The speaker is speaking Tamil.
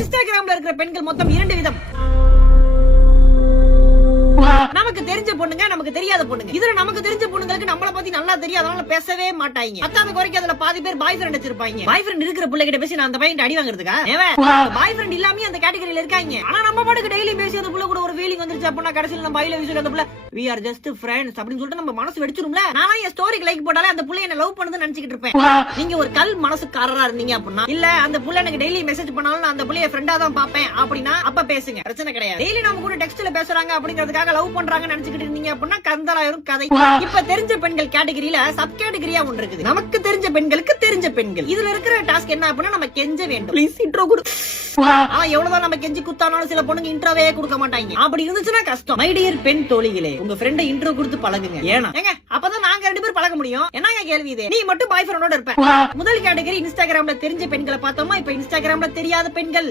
இன்ஸ்டாகிராம்ல இருக்கிற பெண்கள் மொத்தம் 2 விதம். நமக்கு தெரிஞ்ச பொண்ணுங்க, நமக்கு தெரியாத பொண்ணுங்க. இதுல நமக்கு தெரிஞ்ச பொண்ணுங்களுக்கு நம்மள பத்தி நல்லா தெரியும், அதனால பேசவே மாட்டாங்க. பத்தாவது குறைக்கு அதுல பாதி பேர் பாய் ஃப்ரெண்ட் வச்சிருப்பாங்க. பாய் ஃப்ரெண்ட் இருக்கிற பிள்ளை கிட்ட பேசி நான் அந்த பையன் அடி வாங்குறதுக்கா? பாய் ஃப்ரெண்ட் இல்லாம அந்த கேட்டகரியில இருக்காங்க. ஆனா நம்ம பாட்டுக்கு டெய்லி பேசி அந்த புள்ள கூட ஒரு ஃபீலிங் வந்துருச்சு அப்படின்னா கடைசியில நம்ம பையில விசுல அந்த புள்ள we are just friends அப்படின்னு சொல்லிட்டு நம்ம மனசு வெடிச்சிரும்ல. நான் என் ஸ்டோரிக்கு லைக் போட்டாலே அந்த புள்ள என்ன லவ் பண்ணுதுன்னு நினைச்சிட்டு இருப்பேன். நீங்க ஒரு கல் மனசுக்காரரா இருந்தீங்க அப்படின்னா, இல்ல அந்த புள்ள எனக்கு டெய்லி மெசேஜ் பண்ணாலும் நான் அந்த புள்ளைய ஃப்ரெண்டா தான் பாப்பேன் அப்படின்னா அப்ப பேசுங்க, பிரச்சனை கிடையாது. டெய்லி நம்ம கூட டெக்ஸ்ட்ல பேசுறாங்க அப்படிங்கிறதுக்காக லவ் பண்றாங்கன்னு நினைச்சிட்டு இருந்தீங்க அப்படின்னா கந்தலாயிரும் கதை. இப்ப தெரிஞ்ச பெண்கள் கேட்டகரியில சப் கேட்டகரியா ஒன்று இருக்குது. நமக்கு தெரிஞ்ச பெண்களுக்கு தெரிஞ்ச பெண்கள். இதுல இருக்கிற டாஸ்க் என்ன அப்படின்னா நம்ம கெஞ்ச வேண்டும். ப்ளீஸ் இன்ட்ரோ கொடு. எவ்வளவுதான் நம்ம கெஞ்சி குத்தானாலும் சில பொண்ணுங்க இன்ட்ரோவே கொடுக்க மாட்டாங்க. அப்படி இருந்துச்சுன்னா கஷ்டம். மை டியர் பெண் தோழிகளே, உங்க ஃப்ரெண்ட இன்ட்ரோ கொடுத்து பழகுங்க. ஏன்னா அப்பதான் நாங்க 2 பேர் பழக முடியும். என்னங்க கேள்வி இது? நீ மட்டும் பாய் ஃப்ரெண்டோட இருப்ப. முதல் கேட்டகரி இன்ஸ்டாகிராம்ல தெரிஞ்ச பெண்களை பார்த்தோமா, இப்ப இன்ஸ்டாகிராம்ல தெரியாத பெண்கள்.